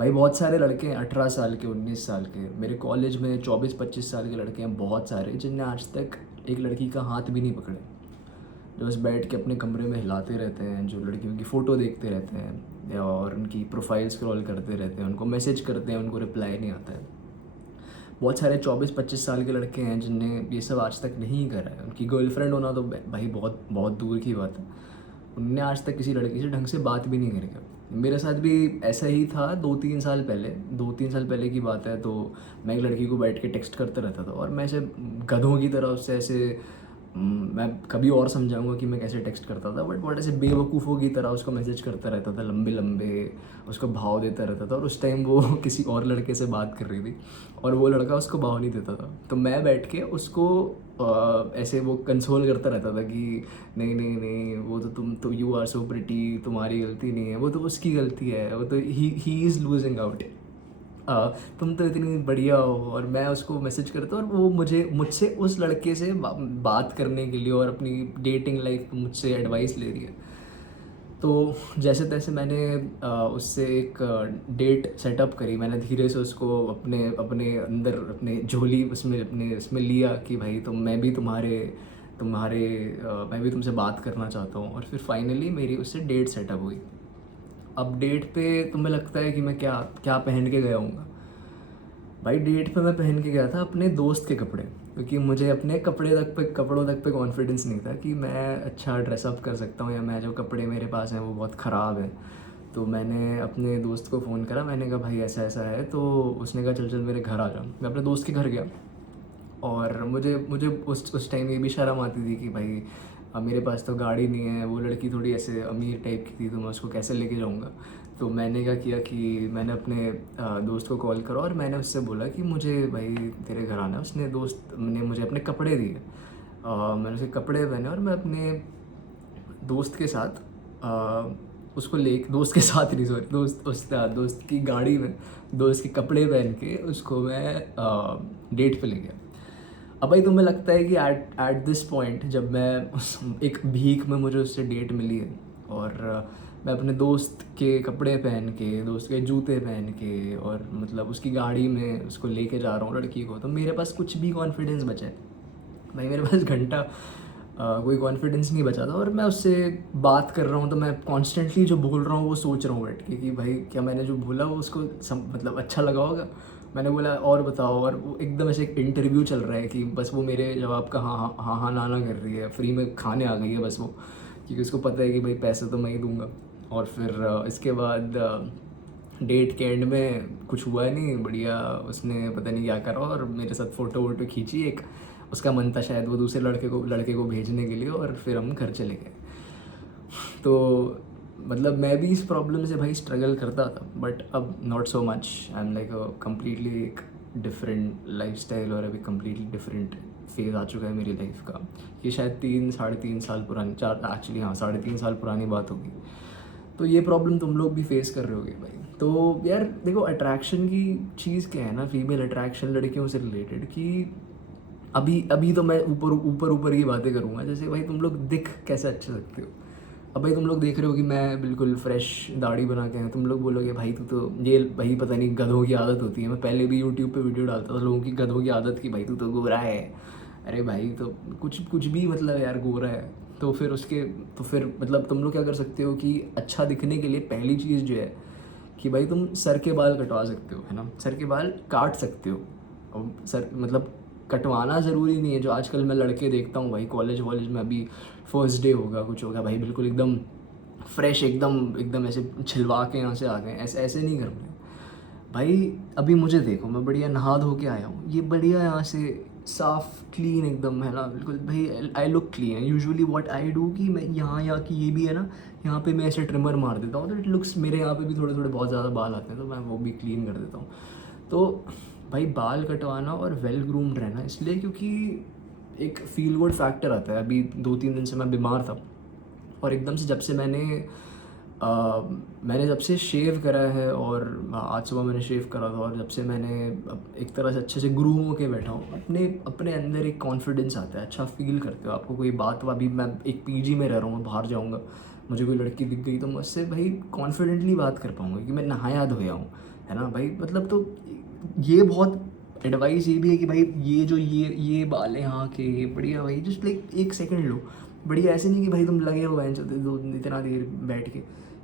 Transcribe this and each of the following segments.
भाई बहुत सारे लड़के हैं 18 साल के, 19 साल के, मेरे कॉलेज में 24-25 साल के लड़के हैं बहुत सारे, जिनने आज तक एक लड़की का हाथ भी नहीं पकड़े, जो बस बैठ के अपने कमरे में हिलाते रहते हैं, जो लड़कियों की फ़ोटो देखते रहते हैं और उनकी प्रोफाइल स्क्रॉल करते रहते हैं, उनको मैसेज करते हैं, उनको रिप्लाई नहीं आता है। बहुत सारे 24-25 साल के लड़के हैं जिनने ये सब आज तक नहीं करा है। उनकी गर्लफ्रेंड होना तो भाई बहुत बहुत दूर की बात है, उनने आज तक किसी लड़की से ढंग से बात भी नहीं करी है। मेरे साथ भी ऐसा ही था 2-3 साल पहले की बात है। तो मैं एक लड़की को बैठ के टेक्स्ट करता रहता था और मैं ऐसे गधों की तरह उससे ऐसे मैं कभी और समझाऊंगा कि मैं कैसे टेक्स्ट करता था, बट ऐसे बेवकूफ़ों की तरह उसको मैसेज करता रहता था, लंबे लंबे उसको भाव देता रहता था। और उस टाइम वो किसी और लड़के से बात कर रही थी और वो लड़का उसको भाव नहीं देता था। तो मैं बैठ के उसको ऐसे वो कंसोल करता रहता था कि नहीं नहीं नहीं, वो तो तुम तो यू आर सो प्रिटी, तुम्हारी गलती नहीं है, वो तो उसकी गलती है, वो तो ही इज़ लूजिंग आउट, तुम तो इतनी बढ़िया हो। और मैं उसको मैसेज करता हूँ और वो मुझसे उस लड़के से बात करने के लिए और अपनी डेटिंग लाइफ मुझसे एडवाइस ले रही है। तो जैसे तैसे मैंने उससे एक डेट सेटअप करी। मैंने धीरे से उसको अपने अपने अंदर अपने झोली उसमें लिया कि भाई मैं भी तुम्हारे मैं भी तुमसे बात करना चाहता हूँ। और फिर फाइनली मेरी उससे डेट सेटअप हुई। अब डेट पे तुम्हें लगता है कि मैं क्या क्या पहन के गया हूँ? भाई डेट पे मैं पहन के गया था अपने दोस्त के कपड़े, क्योंकि मुझे अपने कपड़ों तक पे कॉन्फिडेंस नहीं था कि मैं अच्छा ड्रेसअप कर सकता हूँ, या मैं जो कपड़े मेरे पास हैं वो बहुत ख़राब है। तो मैंने अपने दोस्त को फ़ोन करा, मैंने कहा भाई ऐसा ऐसा है। तो उसने कहा चल चल मेरे घर आ जा। मैं अपने दोस्त के घर गया और मुझे मुझे उस टाइम ये भी शर्म आती थी कि भाई अब मेरे पास तो गाड़ी नहीं है, वो लड़की थोड़ी ऐसे अमीर टाइप की थी, तो मैं उसको कैसे लेके जाऊँगा। तो मैंने क्या किया कि मैंने अपने दोस्त को कॉल करा और मैंने उससे बोला कि मुझे भाई तेरे घर आना है। उसने दोस्त ने मुझे अपने कपड़े दिए, मैंने उसके कपड़े पहने और मैं अपने दोस्त के साथ उसको ले दोस्त के साथ नहीं, सॉरी, दोस्त की गाड़ी में दोस्त के कपड़े पहन के उसको मैं डेट पे ले गया। अब भाई तुम्हें लगता है कि एट दिस पॉइंट जब मैं एक भीख में मुझे उससे डेट मिली है और मैं अपने दोस्त के कपड़े पहन के, दोस्त के जूते पहन के और मतलब उसकी गाड़ी में उसको लेके जा रहा हूँ लड़की को, तो मेरे पास कुछ भी कॉन्फिडेंस बचा है? भाई मेरे पास घंटा कोई कॉन्फिडेंस नहीं बचा था। और मैं उससे बात कर रहा हूँ तो मैं कॉन्स्टेंटली जो बोल रहा हूँ वो सोच रहा हूँ बैठ के कि भाई क्या मैंने जो बोला वो उसको मतलब अच्छा लगा होगा। मैंने बोला और बताओ, और वो एकदम ऐसे एक इंटरव्यू चल रहा है कि बस वो मेरे जवाब का हाँ हाँ हाँ हाँ ना कर रही है, फ्री में खाने आ गई है बस वो, क्योंकि उसको पता है कि भाई पैसे तो मैं ही दूंगा। और फिर इसके बाद डेट के एंड में कुछ हुआ नहीं, बढ़िया उसने पता नहीं क्या करा और मेरे साथ फ़ोटो वोटो खींची एक, उसका मन था शायद वो दूसरे लड़के को भेजने के लिए, और फिर हम घर चले गए। तो मतलब मैं भी इस प्रॉब्लम से भाई स्ट्रगल करता था, बट अब not so much. I am like completely एक डिफरेंट लाइफ स्टाइल और अभी कम्प्लीटली डिफरेंट फेज़ आ चुका है मेरी लाइफ का। ये शायद 3-3.5 साल पुरानी, चार एक्चुअली, हाँ 3.5 साल पुरानी बात होगी। तो ये प्रॉब्लम तुम लोग भी फेस कर रहे होगे भाई। तो यार देखो, अट्रैक्शन की चीज़ क्या है ना, फीमेल अट्रैक्शन लड़कियों से रिलेटेड, कि अभी अभी तो मैं ऊपर ऊपर ऊपर की बातें करूँगा। जैसे भाई तुम लोग दिख कैसे अच्छे लगते हो। अब भाई तुम लोग देख रहे हो कि मैं बिल्कुल फ्रेश दाढ़ी बना के हैं, तुम लोग बोलोगे भाई तू तो ये भाई पता नहीं गधों की आदत होती है। मैं पहले भी यूट्यूब पे वीडियो डालता था लोगों की गधों की आदत की, भाई तू तो गोरा है। अरे भाई तो कुछ कुछ भी मतलब यार गोरा है। तो फिर मतलब तुम लोग क्या कर सकते हो कि अच्छा दिखने के लिए पहली चीज़ जो है कि भाई तुम सर के बाल कटवा सकते हो, है ना, सर के बाल काट सकते हो। अब सर मतलब कटवाना ज़रूरी नहीं है। जो आजकल मैं लड़के देखता हूँ भाई कॉलेज वॉलेज में, अभी फर्स्ट डे होगा कुछ होगा भाई बिल्कुल एकदम फ्रेश, एकदम एकदम ऐसे छिलवा के यहाँ से आ गए, ऐसे ऐसे नहीं करते भाई। अभी मुझे देखो, मैं बढ़िया नहा धो के आया हूँ, ये बढ़िया यहाँ से साफ क्लीन एकदम, है ना, बिल्कुल भाई I look clean. Usually what I do कि मैं यहाँ की ये भी है ना, यहाँ पे मैं ऐसे ट्रिमर मार देता हूँ तो इट लुक्स, मेरे यहाँ पे भी थोड़े थोड़े बहुत ज़्यादा बाल आते हैं तो मैं वो भी क्लीन कर देता हूँ। तो भाई बाल कटवाना और वेल ग्रूम्ड रहना इसलिए क्योंकि एक फील गुड फैक्टर आता है। अभी 2-3 दिन से मैं बीमार था और एकदम से मैंने जब से शेव करा है, और आज सुबह मैंने शेव करा था, और जब से मैंने एक तरह से अच्छे से ग्रूम होके बैठा हूँ, अपने अपने अंदर एक कॉन्फिडेंस आता है, अच्छा फील करते हो। आपको कोई बात, अभी मैं एक पीजी में रह रहा हूँ, बाहर जाऊँगा, मुझे कोई लड़की दिख गई तो मैं उससे भाई कॉन्फिडेंटली बात कर पाऊँगा कि मैं नहाया धोया हूँ, है ना भाई। मतलब तो ये बहुत एडवाइस ये भी है कि भाई ये जो ये बाल है यहाँ के, ये बढ़िया भाई जस्ट लाइक एक सेकंड लो, बढ़िया। ऐसे नहीं कि भाई तुम लगे हो दो इतना देर बैठ के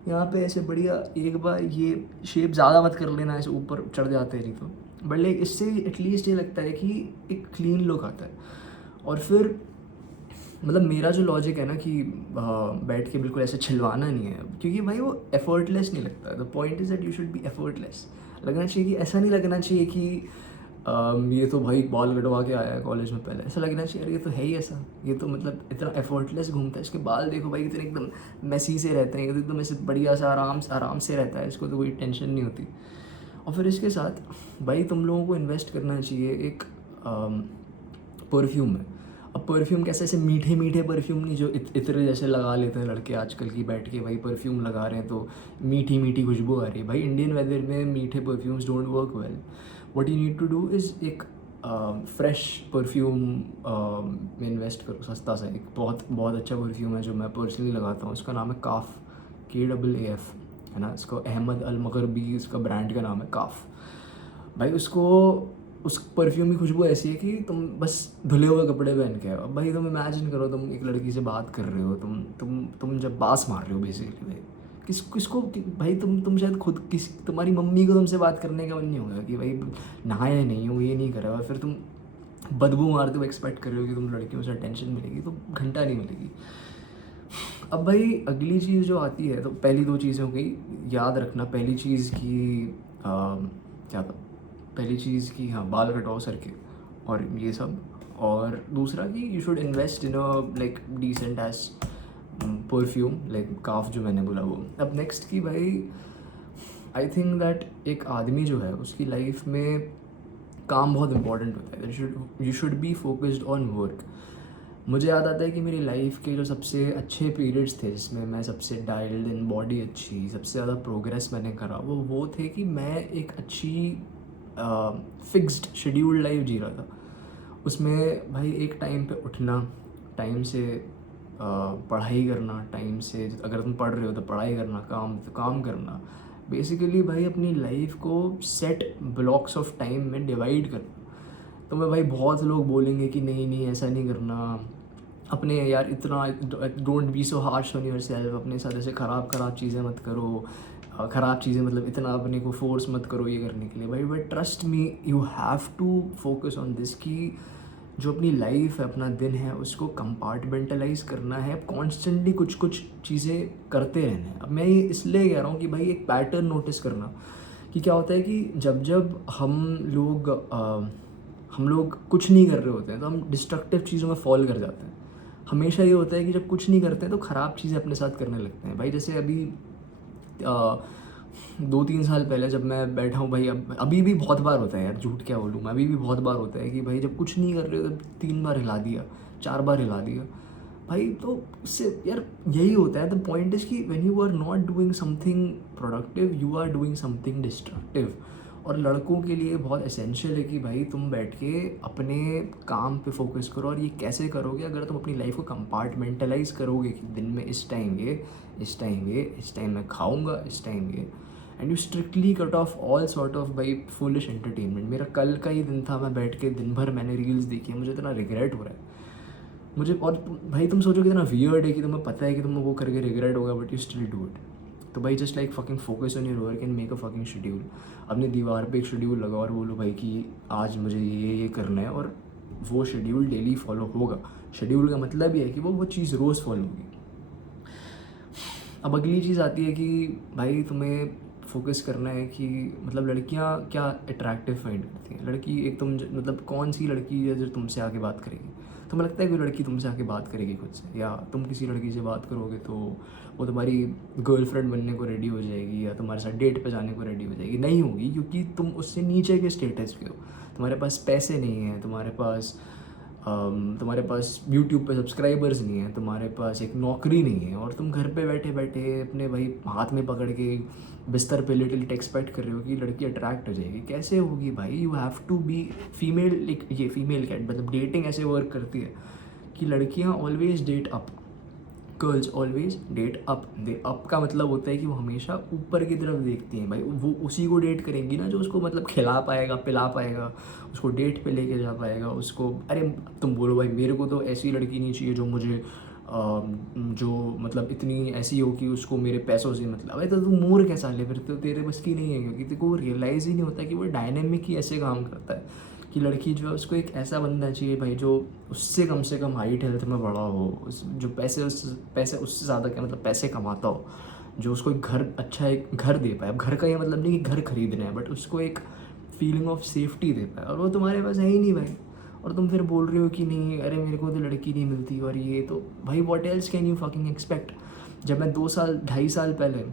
यहाँ पे, ऐसे बढ़िया एक बार ये शेप ज़्यादा मत कर लेना, ऐसे ऊपर चढ़ जाते हैं नहीं तो। बट लाइक इससे एटलीस्ट ये लगता है कि एक क्लीन लुक आता है। और फिर मतलब मेरा जो लॉजिक है ना कि बैठ के बिल्कुल ऐसे छिलवाना नहीं है, क्योंकि भाई वो एफर्टलेस नहीं लगता। The point is that you should be effortless. लगना चाहिए कि ऐसा नहीं लगना चाहिए कि ये तो भाई बाल कटवा के आया है कॉलेज में पहले, ऐसा लगना चाहिए यार ये तो है ही ऐसा, ये तो मतलब इतना एफर्टलेस घूमता है, इसके बाल देखो भाई कितने एकदम मैसी से रहते हैं, एकदम ऐसे बढ़िया सा आराम से रहता है, इसको तो कोई टेंशन नहीं होती। और फिर इसके साथ भाई तुम लोगों को इन्वेस्ट करना चाहिए एक परफ्यूम में। अब परफ्यूम कैसे, ऐसे मीठे मीठे परफ्यूम नहीं जो इत्र जैसे लगा लेते हैं लड़के आजकल की, बैठ के भाई परफ्यूम लगा रहे हैं तो मीठी मीठी खुशबू आ रही है। भाई इंडियन वेदर में मीठे perfumes don't work well. What you need to do is एक फ्रेश परफ्यूम में इन्वेस्ट करो, सस्ता सा। एक बहुत बहुत अच्छा परफ्यूम है जो मैं पर्सनली लगाता हूँ, उसका नाम है काफ, KAAF, है ना। इसको अहमद अल मगरबी इसका ब्रांड का नाम है, काफ। भाई उसको उस परफ्यूम की खुशबू ऐसी है कि तुम बस धुले हुए कपड़े पहन के। अब भाई तुम इमेजिन करो, तुम एक लड़की से बात कर रहे हो, तुम जब बास मार रहे हो बेसिकली, भाई किसको भाई तुम शायद खुद तुम्हारी मम्मी को तुमसे बात करने का मन नहीं होगा कि भाई नहाया नहीं हूँ, ये नहीं करा हुआ, फिर तुम बदबू मारते हो, एक्सपेक्ट कर रहे हो कि तुम लड़कियों से अटेंशन मिलेगी, तो घंटा नहीं मिलेगी। अब भाई अगली चीज़ जो आती है, तो पहली दो चीज़ें हो गई, याद रखना। पहली चीज़ की क्या था, पहली चीज़ की हाँ बाल कटवाओ सर के और ये सब। और दूसरा कि you should invest in a like decent edge perfume, like काफ जो मैंने बोला वो। अब नेक्स्ट की भाई आई थिंक दैट एक आदमी जो है उसकी लाइफ में काम बहुत इंपॉर्टेंट होता है। You should be focused on work. मुझे याद आता है कि मेरी लाइफ के जो सबसे अच्छे पीरियड्स थे जिसमें मैं सबसे डायल्ड इन, बॉडी अच्छी, सबसे ज़्यादा प्रोग्रेस मैंने करा, वो थे कि मैं एक अच्छी फिक्स्ड शेड्यूल्ड लाइफ जी रहा था। उसमें भाई एक टाइम पे उठना, टाइम से पढ़ाई करना, टाइम से अगर तुम पढ़ रहे हो तो पढ़ाई करना, काम तो काम करना। बेसिकली भाई अपनी लाइफ को सेट ब्लॉक्स ऑफ टाइम में डिवाइड करना। तो मैं भाई बहुत लोग बोलेंगे कि नहीं नहीं ऐसा नहीं करना, अपने यार इतना don't be so harsh on yourself, अपने साथ ऐसे ख़राब चीज़ें मत करो, ख़राब चीज़ें मतलब इतना अपने को फोर्स मत करो ये करने के लिए। भाई but trust me, you have to focus on this कि जो अपनी लाइफ है, अपना दिन है, उसको कंपार्टमेंटलाइज करना है, कॉन्स्टेंटली कुछ कुछ चीज़ें करते रहना है। अब मैं ये इसलिए कह रहा हूँ कि भाई एक पैटर्न नोटिस करना कि क्या होता है कि जब हम लोग कुछ नहीं कर रहे होते हैं तो हम डिस्ट्रक्टिव चीज़ों में फॉल कर जाते हैं। हमेशा ये होता है कि जब कुछ नहीं करते हैं तो ख़राब चीज़ें अपने साथ करने लगते हैं। भाई जैसे अभी 2-3 साल पहले जब मैं बैठा हूँ भाई, अभी भी बहुत बार होता है यार, झूठ क्या बोलूँ मैं, अभी भी बहुत बार होता है कि भाई जब कुछ नहीं कर रहे हो तो 3 बार हिला दिया, 4 बार हिला दिया भाई। तो इससे यार यही होता है। द पॉइंट इज़ कि when you are not doing something productive, you are doing something destructive. और लड़कों के लिए बहुत एसेंशियल है कि भाई तुम बैठ के अपने काम पे फोकस करो। और ये कैसे करोगे, अगर तुम अपनी लाइफ को कंपार्टमेंटलाइज करोगे कि दिन में इस टाइम ये, इस टाइम ये, इस टाइम मैं खाऊंगा, इस टाइम ये, and you strictly cut off all sort of भाई फुलिश एंटरटेनमेंट। मेरा कल का ही दिन था, मैं बैठ के दिन भर मैंने रील्स देखी है, मुझे इतना रिग्रेट हो रहा है मुझे। और भाई तुम सोचो कितना वियर्ड है कि तुम्हें पता है कि तुम्हें वो करके रिग्रेट होगा but you still do it. तो भाई just like fucking focus on your work and make a fucking schedule. अपनी दीवार पे एक शेड्यूल लगाओ और बोलो भाई कि आज मुझे ये करना है, और वो शेड्यूल डेली फॉलो होगा। शेड्यूल का मतलब ये है कि वो चीज़ रोज़ फॉलो होगी। अब अगली चीज़ आती है कि भाई तुम्हें फोकस करना है कि मतलब लड़कियां क्या अट्रैक्टिव फाइंड करती हैं। लड़की एक तुम मतलब कौन सी लड़की है जो तुमसे आके बात करेगी। तुम्हें लगता है कोई लड़की तुमसे आके बात करेगी खुद से, या तुम किसी लड़की से बात करोगे तो वो तुम्हारी गर्लफ्रेंड बनने को रेडी हो जाएगी या तुम्हारे साथ डेट पे जाने को रेडी हो जाएगी? नहीं होगी, क्योंकि तुम उससे नीचे के स्टेटस पे हो। तुम्हारे पास पैसे नहीं हैं, तुम्हारे पास यूट्यूब पे सब्सक्राइबर्स नहीं है, तुम्हारे पास एक नौकरी नहीं है, और तुम घर पे बैठे बैठे अपने भाई हाथ में पकड़ के बिस्तर पे लिटिल एक्सपेक्ट कर रहे हो कि लड़की अट्रैक्ट हो जाएगी। कैसे होगी भाई? You have to be female. ये फीमेल कैट मतलब डेटिंग ऐसे वर्क करती है कि लड़कियां always date up, girls always date up. दे अप का मतलब होता है कि वो हमेशा ऊपर की तरफ देखती हैं भाई, वो उसी को डेट करेंगी ना जो उसको मतलब खिला पाएगा, पिला पाएगा, उसको डेट पे लेके जा पाएगा उसको। अरे तुम बोलो भाई मेरे को तो ऐसी लड़की नहीं चाहिए जो मुझे जो मतलब इतनी ऐसी हो कि उसको मेरे पैसों से मतलब, अरे तो तू मूर कैसा ले, फिर तो तेरे बस की नहीं है, क्योंकि तेरे को रियलाइज़ ही नहीं होता कि वो डायनेमिक ही ऐसे काम करता है कि लड़की जो है उसको एक ऐसा बंदा चाहिए भाई जो उससे कम हाइट हेल्थ में बड़ा हो, जो पैसे उससे ज़्यादा क्या मतलब पैसे कमाता हो, जो उसको एक घर, अच्छा एक घर दे पाए। अब घर का ये मतलब नहीं कि घर खरीदना है, बट उसको एक फीलिंग ऑफ सेफ्टी दे पाए, और वो तुम्हारे पास है ही नहीं भाई। और तुम फिर बोल रहे हो कि नहीं अरे मेरे को तो लड़की नहीं मिलती और ये, तो भाई what else can you fucking expect. जब मैं 2 साल 2.5 साल पहले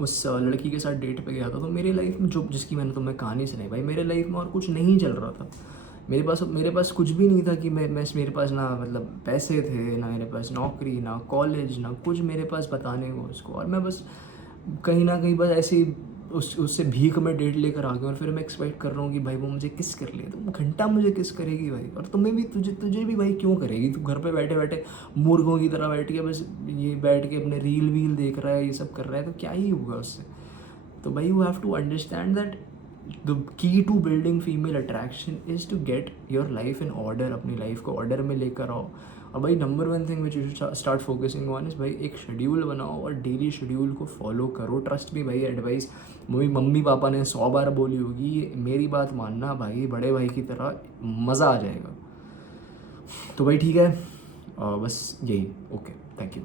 उस लड़की के साथ डेट पे गया था, तो मेरी लाइफ में जो जिसकी मैंने तुम्हें कहानी सुनाई भाई, मेरे लाइफ में और कुछ नहीं चल रहा था। मेरे पास कुछ भी नहीं था कि मैं मेरे पास ना मतलब पैसे थे, ना मेरे पास नौकरी, ना कॉलेज, ना कुछ मेरे पास बताने को उसको। और मैं बस कहीं ना कहीं बस ऐसे ही उससे भीख में डेट लेकर आ गया, और फिर मैं एक्सपेक्ट कर रहा हूँ कि भाई वो मुझे किस कर ले, तो घंटा मुझे किस करेगी भाई, और तुम्हें भी तुझे भी भाई क्यों करेगी। तू घर पे बैठे बैठे मूर्खों की तरह बैठ के बस ये बैठ के अपने रील वील देख रहा है, ये सब कर रहा है, तो क्या ही होगा उससे। तो भाई you have to understand that the key to building female attraction is to get your life in order. अपनी लाइफ को ऑर्डर में लेकर आओ। और भाई number 1 thing which you start focusing on is भाई एक शेड्यूल बनाओ और डेली शेड्यूल को फॉलो करो। ट्रस्ट मी भाई, एडवाइस मेरी मम्मी पापा ने 100 बार बोली होगी, मेरी बात मानना भाई, बड़े भाई की तरह मज़ा आ जाएगा। तो भाई ठीक है, बस यही। Okay, thank you.